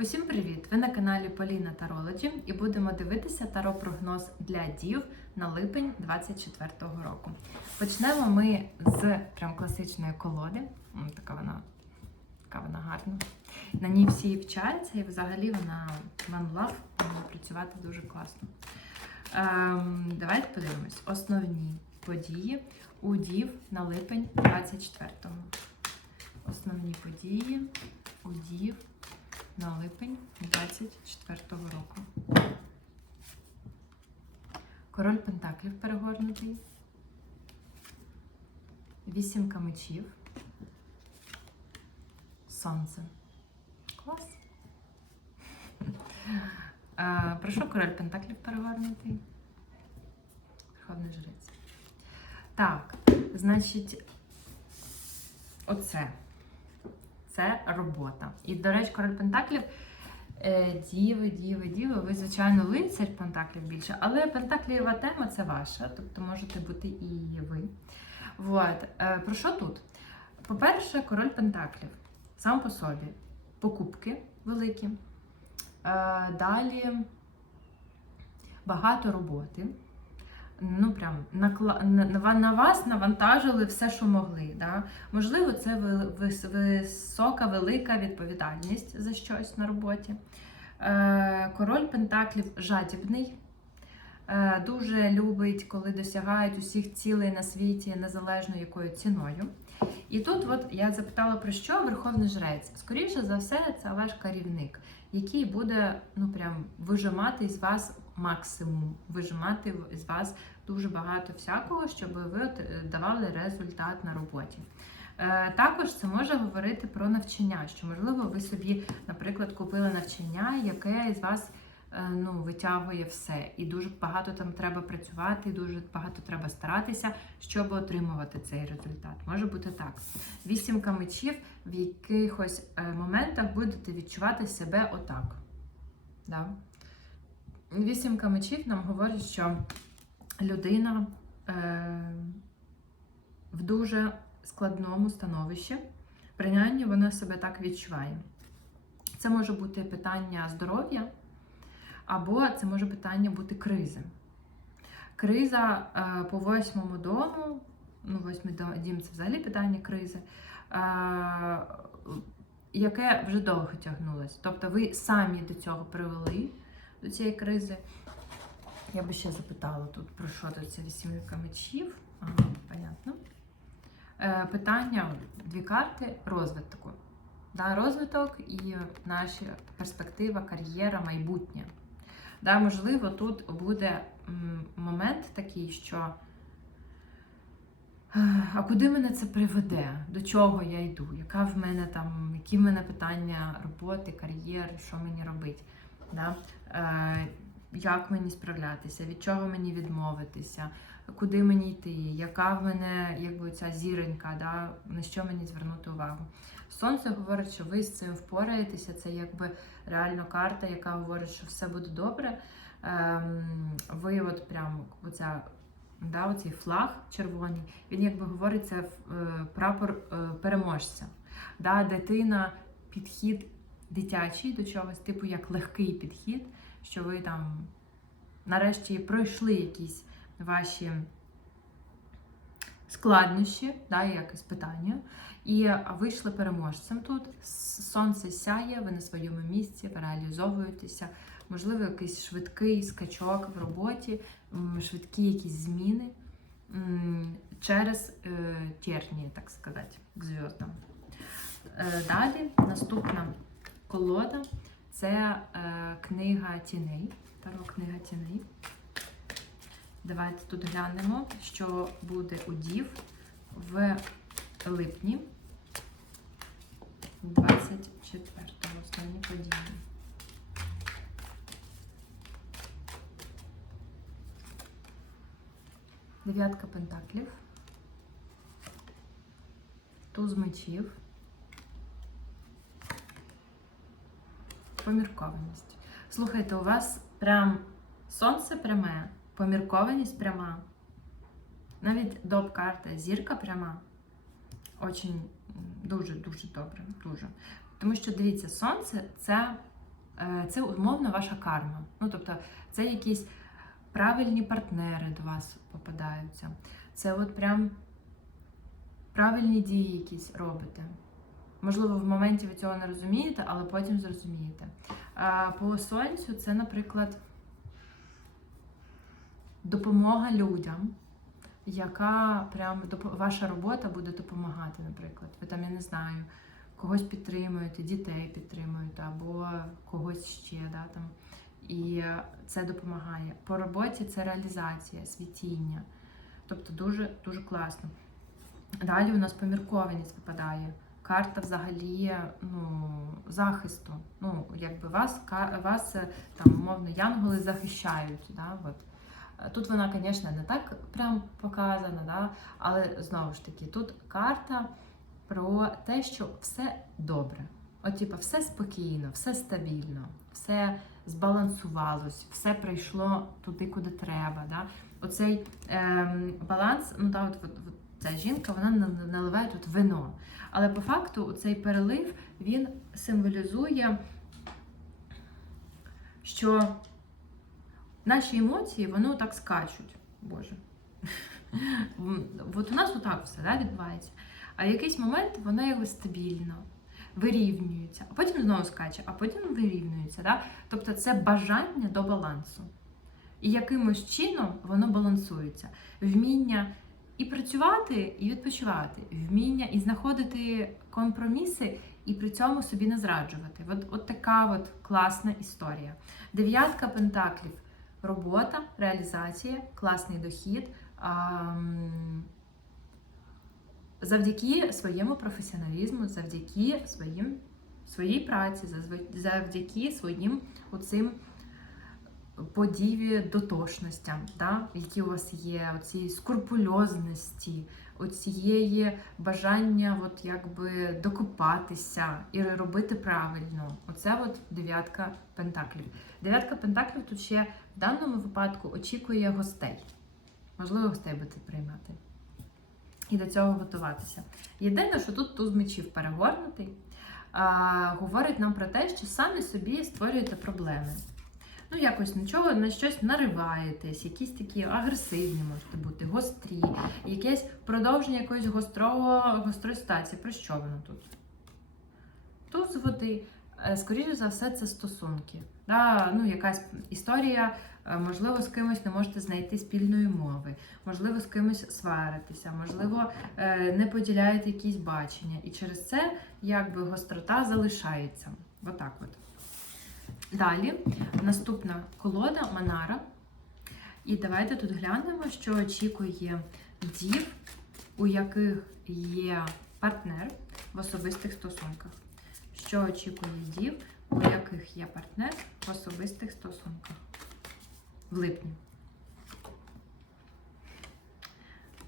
Усім привіт! Ви на каналі Поліна Тарологі і будемо дивитися таро-прогноз для дів на липень 24-го року. Почнемо ми з прям класичної колоди. Така вона, така вона гарна. На ній всі вчаться, і взагалі вона One Love може працювати дуже класно. Ем, давайте подивимось. Основні події у дів на липень 24-го. Основні події у дів на липень 24-го року. Король Пентаклів перегорнутий. Вісімка мечів. Сонце. Клас. А, про що король Пентаклів перегорнутий? Верховний жрець. Так, значить, оце це робота. І, до речі, король Пентаклів. е, Діви, діви, діви, ви, звичайно, лицар Пентаклів більше, але Пентаклієва тема це ваша, тобто можете бути і ви. Вот. Е, Про що тут? По-перше, король Пентаклів сам по собі. Покупки великі. Е, Далі багато роботи. Ну, прям на вас навантажили все, що могли. Да? Можливо, це висока, велика відповідальність за щось на роботі. Е, Король Пентаклів жадібний. Е, Дуже любить, коли досягають усіх цілей на світі незалежно якою ціною. І тут от я запитала про що Верховний Жрець. Скоріше за все, це ваш керівник, який буде ну прям вижимати із вас максимум, вижимати з вас дуже багато всякого, щоб ви е, давали результат на роботі. Е, Також це може говорити про навчання, що можливо ви собі, наприклад, купили навчання, яке із вас е, ну, витягує все. І дуже багато там треба працювати, і дуже багато треба старатися, щоб отримувати цей результат. Може бути так. Вісімка мечів в якихось моментах будете відчувати себе отак. Да? Вісімка мечів нам говорить, що людина е, в дуже складному становищі, принаймні вона себе так відчуває. Це може бути питання здоров'я, або це може питання бути кризи. Криза е, по восьмому дому, ну, восьмий дім це взагалі питання кризи, е, яке вже довго тягнулося. Тобто ви самі до цього привели, до цієї кризи. Я би ще запитала тут, про що тут ця вісімка мечів. Ага, понятно. Е, питання, дві карти розвитку. Да, розвиток і наша перспектива, кар'єра, майбутнє. Да, можливо, тут буде момент такий, що а куди мене це приведе? До чого я йду? Яка в мене там, які в мене питання роботи, кар'єри, що мені робити? Да? Е, як мені справлятися, від чого мені відмовитися, куди мені йти, яка в мене якби ця зіронька, да, на що мені звернути увагу. Сонце говорить, що ви з цим впораєтеся. Це якби реально карта, яка говорить, що все буде добре. Ем, ви от прям оця, да, оцей флаг червоний, він якби говорить це е, прапор е, переможця. Да, дитина, підхід дитячий до чогось, типу як легкий підхід, що ви там нарешті пройшли якісь ваші складнощі, да, якесь питання, і вийшли переможцем тут. Сонце сяє, ви на своєму місці, ви реалізовуєтеся. Можливо, якийсь швидкий скачок в роботі, швидкі якісь зміни через е, тернії, так сказати, к зв'яздам. Е, Далі наступна колода це е, книга тіней. Таро книга тіней. Давайте тут глянемо, що буде у Дів в липні 24-го останні події. Дев'ятка пентаклів. Туз мечів. Поміркованість. Слухайте, у вас прям сонце пряме, поміркованість пряма. Навіть доп-карта зірка пряма. Очень дуже-дуже добре. Дуже. Тому що дивіться, сонце це е, це умовно ваша карма. Ну, тобто, це якісь правильні партнери до вас попадаються. Це от прям правильні дії якісь робите. Можливо, в моменті ви цього не розумієте, але потім зрозумієте. По сонцю це, наприклад, допомога людям, яка прям ваша робота буде допомагати, наприклад. Ви там, я не знаю, когось підтримуєте, дітей підтримуєте або когось ще. Да, там. І це допомагає. По роботі це реалізація, світіння. Тобто дуже дуже класно. Далі у нас поміркованість випадає. Карта взагалі ну, захисту. Ну, якби вас, вас е, там, умовно, янголи захищають. Да? От. Е, Тут вона, звісно, не так прям показана, да? але знову ж таки, тут карта про те, що все добре. От, типу, все спокійно, все стабільно, все збалансувалось, все прийшло туди, куди треба. Да? Оцей ем, баланс, ну да, от, от ця жінка, вона на- наливає тут вино. Але по факту цей перелив він символізує, що наші емоції воно так скачуть. Боже. От у нас отак все да, відбувається. А в якийсь момент воно якби стабільно, вирівнюється, а потім знову скаче, а потім вирівнюється. Да? Тобто це бажання до балансу. І якимось чином воно балансується. Вміння і працювати, і відпочивати, вміння і знаходити компроміси, і при цьому собі не зраджувати. От, от така от класна історія. Дев'ятка пентаклів робота, реалізація, класний дохід. Завдяки своєму професіоналізму, завдяки своїм, своїй праці, завдяки своїм оцим подіві дотошностям, да? які у вас є, оцій скрупульозності, оцієї бажання от якби докопатися і робити правильно. Оце от дев'ятка пентаклів. Дев'ятка пентаклів тут ще в даному випадку очікує гостей. Можливо, гостей будете приймати. І до цього готуватися. Єдине, що тут туз мечів перегорнутий, а, говорить нам про те, що самі собі створюєте проблеми. Ну, якось нічого на щось нариваєтесь, якісь такі агресивні можете бути, гострі, якесь продовження якоїсь гострого, гострої ситуації. Про що воно тут? Туз води. Е, Скоріше за все, це стосунки. Да, ну, якась історія, е, можливо, з кимось не можете знайти спільної мови, можливо, з кимось сваритися, можливо, е, не поділяєте якісь бачення. І через це якби гострота залишається. Отак от. Далі наступна колода Манара. І давайте тут глянемо, що очікує дів, у яких є партнер в особистих стосунках. Що очікує дів, у яких є партнер в особистих стосунках в липні.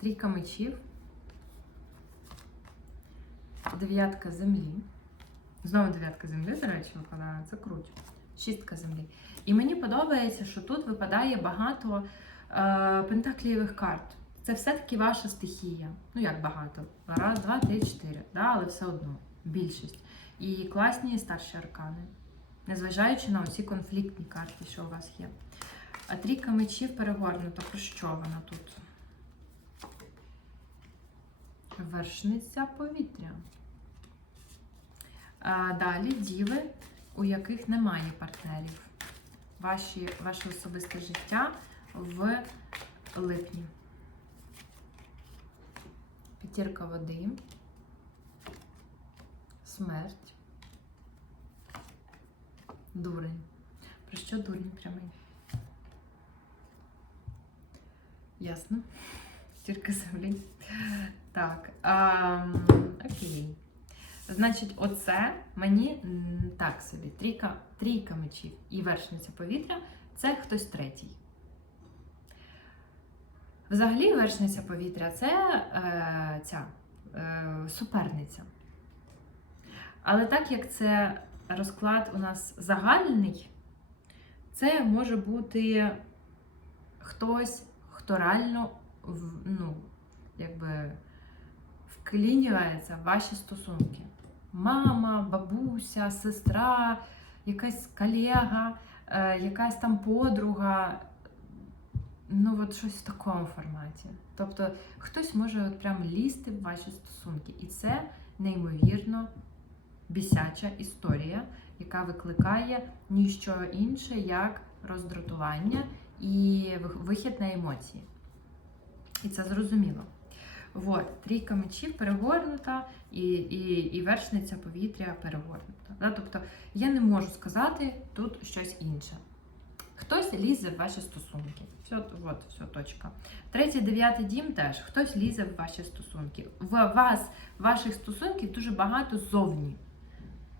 Трійка мечів, дев'ятка землі. Знову дев'ятка землі, до речі, випадає, це круто. Шістка землі. І мені подобається, що тут випадає багато е, пентаклієвих карт. Це все-таки ваша стихія. Ну як багато? Раз, два, три, чотири. Да? Але все одно більшість. І класні і старші аркани. Незважаючи на оці конфліктні карти, що у вас є. А трійка мечів перегорнута. Про що вона тут? Вершниця повітря. А далі діви, у яких немає партнерів. Ваші, ваше особисте життя в липні. П'ятірка води. Смерть. Дурень. Про що дурень прямий? Ясно. П'ятірка землі. Так. А, окей. Значить, оце мені так собі. Трійка, трійка мечів і вершниця повітря це хтось третій. Взагалі, вершниця повітря це е, ця е, суперниця. Але так як це розклад у нас загальний, це може бути хтось, хто реально ну, якби вклінюється в ваші стосунки. Мама, бабуся, сестра, якась колега, е, якась там подруга. Ну, от щось в такому форматі. Тобто хтось може от прям лізти в ваші стосунки. І це неймовірно бісяча історія, яка викликає ніщо інше, як роздратування і вихід на емоції. І це зрозуміло. От, трійка мечів перегорнута, і, і, і вершниця повітря перегорнута. Да? Тобто я не можу сказати тут щось інше. Хтось лізе в ваші стосунки. Все, от, все, точка. Третій, дев'ятий дім теж. Хтось лізе в ваші стосунки. В вас, ваших стосунків дуже багато зовні.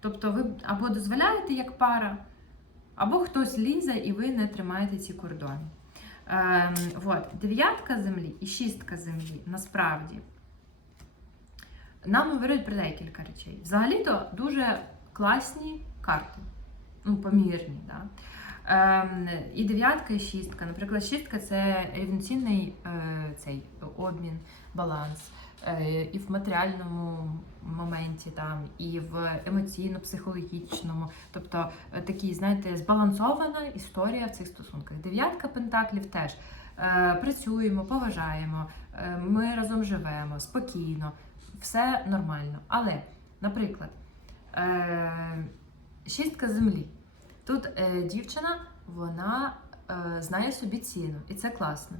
Тобто ви або дозволяєте як пара, або хтось лізе і ви не тримаєте ці кордони. От, дев'ятка землі і шістка землі насправді нам говорять про декілька речей. Взагалі-то дуже класні карти, ну, помірні. Да? Ем, і дев'ятка, і шістка. Наприклад, шістка це рівноцінний е, цей обмін, баланс. Е, і в матеріальному моменті, там, і в емоційно-психологічному. Тобто е, такий, знаєте, збалансована історія в цих стосунках. Дев'ятка пентаклів теж працюємо, поважаємо, ми разом живемо спокійно, все нормально. Але, наприклад, шістка землі. Тут е, дівчина, вона е, знає собі ціну, і це класно.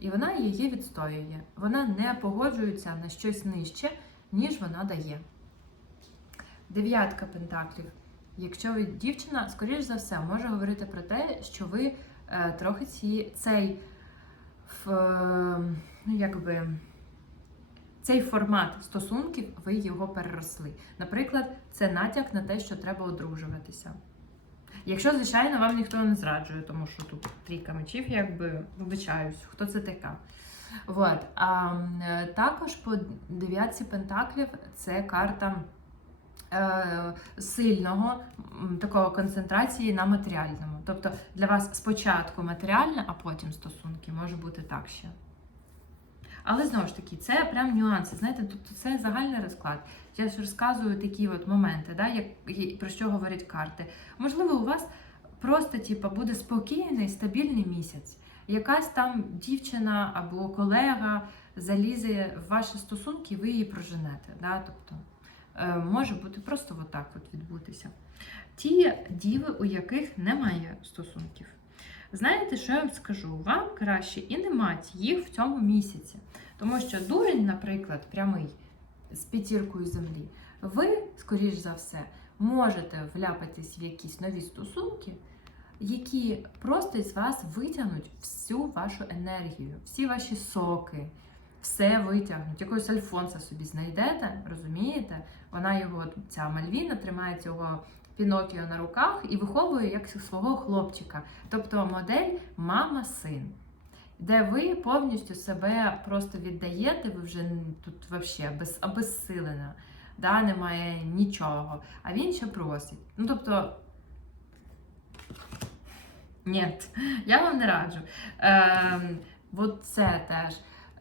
І вона її відстоює. Вона не погоджується на щось нижче, ніж вона дає. Дев'ятка пентаклів. Якщо ви дівчина, скоріш за все, може говорити про те, що ви е, трохи ці, цей, в, е, ну, якби, цей формат стосунків, ви його переросли. Наприклад, це натяк на те, що треба одружуватися. Якщо, звичайно, вам ніхто не зраджує, тому що тут трійка мечів, якби вибачаюсь, хто це така. Вот. А, е, також по дев'ятці пентаклів це карта е, сильного такого концентрації на матеріальному. Тобто для вас спочатку матеріальне, а потім стосунки. Може бути так ще. Але знову ж таки, це прям нюанси. Знаєте, тобто це загальний розклад. Я ж розказую такі от моменти, да, як, про що говорять карти. Можливо, у вас просто типу, буде спокійний, стабільний місяць. Якась там дівчина або колега залізе в ваші стосунки, ви її проженете. Да? Тобто, е, може бути просто отак от відбутися. Ті діви, у яких немає стосунків. Знаєте, що я вам скажу? Вам краще і не мати їх в цьому місяці. Тому що дурень, наприклад, прямий з п'ятіркою землі, ви, скоріш за все, можете вляпатись в якісь нові стосунки, які просто із вас витягнуть всю вашу енергію, всі ваші соки, все витягнуть. Якогось Альфонса собі знайдете, розумієте? Вона його, ця Мальвіна, тримає цього Пінокіо на руках і виховує як свого хлопчика. Тобто модель мама-син. Де ви повністю себе просто віддаєте, ви вже тут вообще без, обезсилена, да, немає нічого, а він ще просить. Ну тобто, ні, я вам не раджу. Ем, от це теж.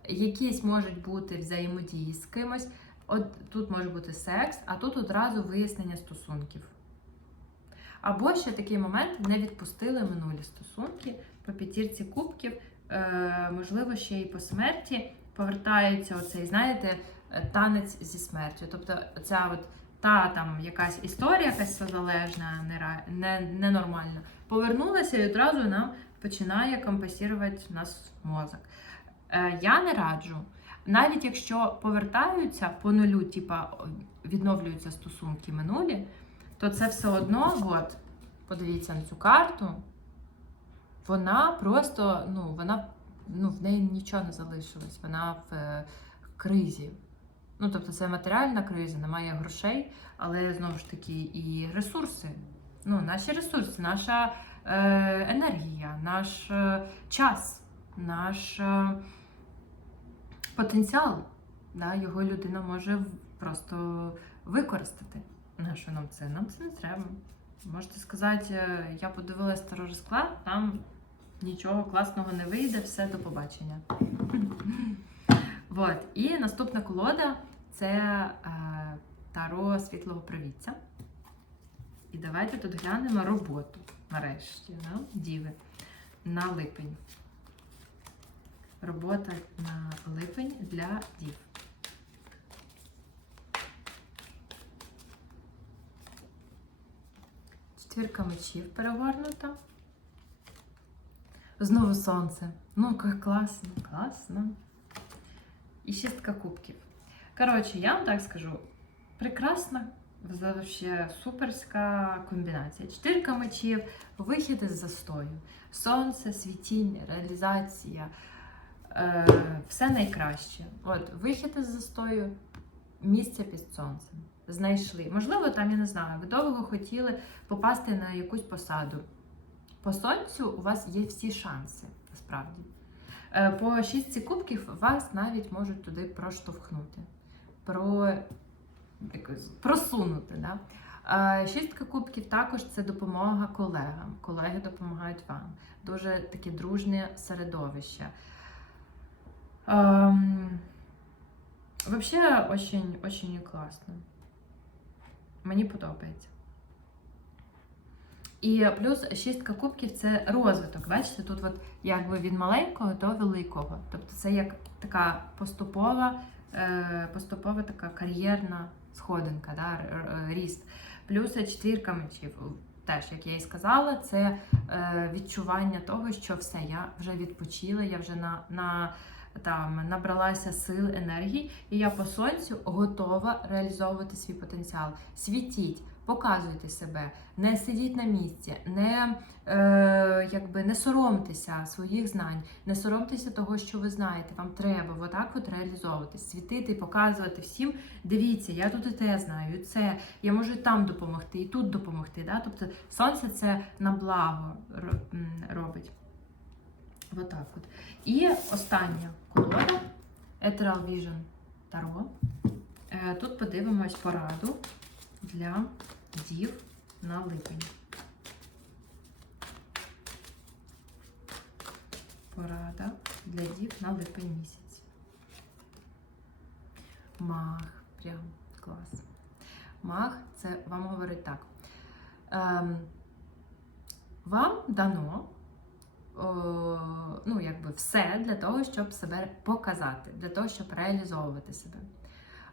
Якісь можуть бути взаємодії з кимось. От тут може бути секс, а тут одразу вияснення стосунків. Або ще такий момент не відпустили минулі стосунки по п'ятірці кубків, е, можливо, ще й по смерті повертається оцей, знаєте, е, танець зі смертю. Тобто, ця от та там якась історія, якась залежна, не, ненормальна, повернулася і одразу нам починає компенсувати нас мозок. Е, я не раджу. Навіть якщо повертаються по нулю, типа відновлюються стосунки минулі, то це все одно, от, подивіться на цю карту, вона просто, ну, вона, ну, в неї нічого не залишилось, вона в е, кризі. Ну, тобто це матеріальна криза, немає грошей, але знову ж таки і ресурси. Ну, наші ресурси, наша е, енергія, наш е, час, наш е, потенціал. Да, його людина може просто використати. На що нам це? Нам це не треба. Можете сказати, е, я подивилась старий розклад, там нічого класного не вийде, все до побачення. Вот. І наступна колода це е, Таро світлого провідця. І давайте тут глянемо роботу нарешті, да? діви, на липень. Робота на липень для дів. Четвірка мечів перегорнута. Знову сонце. Ну, класно, класно. І шістка кубків. Коротше, я вам так скажу. Прекрасна, вообще суперська комбінація. Чотирка мечів, вихід із застою. Сонце, світіння, реалізація. Е, все найкраще. От, вихід із застою, місце під сонцем. Знайшли. Можливо, там, я не знаю, ви довго хотіли попасти на якусь посаду. По сонцю у вас є всі шанси, насправді. Е, По шістці кубків вас навіть можуть туди проштовхнути, про, просунути. Да? Е, Шістка кубків також це допомога колегам. Колеги допомагають вам. Дуже таке дружне середовище. Ем, очень, очень класно. Мені подобається. І плюс шістка кубків це розвиток. Бачите, тут от якби від маленького до великого. Тобто це як така поступова, е, поступова така кар'єрна сходинка, да, ріст. Плюс четвірка мечів. Теж, як я і сказала, це е, відчування того, що все, я вже відпочила, я вже на, на там набралася сил, енергії, і я по сонцю готова реалізовувати свій потенціал. Світіть, показуйте себе, не сидіть на місці, не, е, якби, не соромтеся своїх знань, не соромтеся того, що ви знаєте. Вам треба отак от реалізовуватись, світити, показувати всім. Дивіться, я тут і те знаю, і це я можу і там допомогти, і тут допомогти. Да? Тобто сонце це на благо ро- робить. Отак от. І остання колода Ethereal Vision Tarot. Е, Тут подивимось пораду для дів на липень. Порада для дів на липень місяць. Мах, прям клас. Мах це вам говорить так. Ем, вам дано ну, якби все для того, щоб себе показати, для того, щоб реалізовувати себе.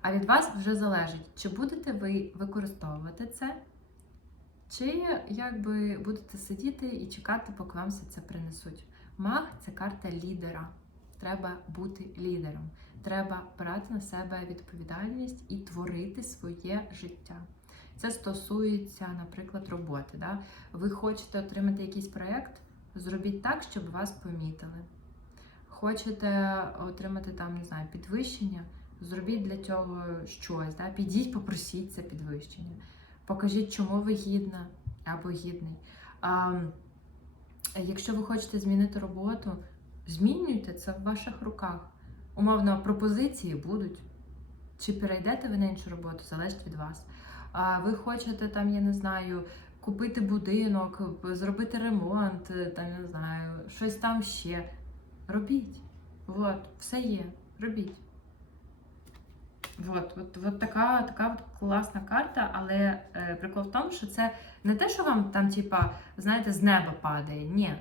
А від вас вже залежить, чи будете ви використовувати це, чи якби будете сидіти і чекати, поки вам все це принесуть. Маг це карта лідера. Треба бути лідером. Треба брати на себе відповідальність і творити своє життя. Це стосується, наприклад, роботи. Да? Ви хочете отримати якийсь проєкт, зробіть так, щоб вас помітили. Хочете отримати там, не знаю, підвищення, зробіть для цього щось. Да? Підіть, попросіть це підвищення. Покажіть, чому ви гідна або гідний. А, якщо ви хочете змінити роботу, змінюйте це в ваших руках. Умовно, пропозиції будуть. Чи перейдете ви на іншу роботу, залежить від вас. А ви хочете там, я не знаю, купити будинок, зробити ремонт, е, там, не знаю, щось там ще. Робіть. От, все є. Робіть. От, от, от така, така от класна карта, але е, прикол в тому, що це не те, що вам там, типа, знаєте, з неба падає. Ні.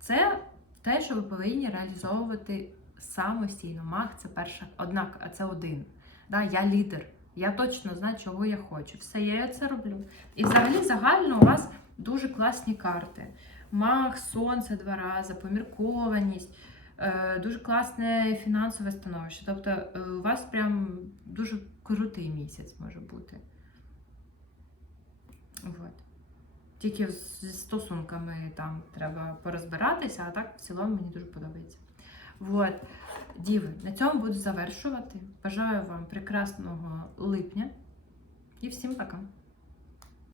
Це те, що ви повинні реалізовувати самостійно. Маг це перша, однак, а це один. Да, я лідер. Я точно знаю, чого я хочу. Все, я це роблю. І взагалі загально у вас дуже класні карти. Маг, сонце два рази, поміркованість, е, дуже класне фінансове становище. Тобто е, у вас прям дуже крутий місяць може бути. Вот. Тільки зі стосунками там треба порозбиратися, а так в цілому мені дуже подобається. Вот. Діви, на цьому буду завершувати. Бажаю вам прекрасного липня і всім пока!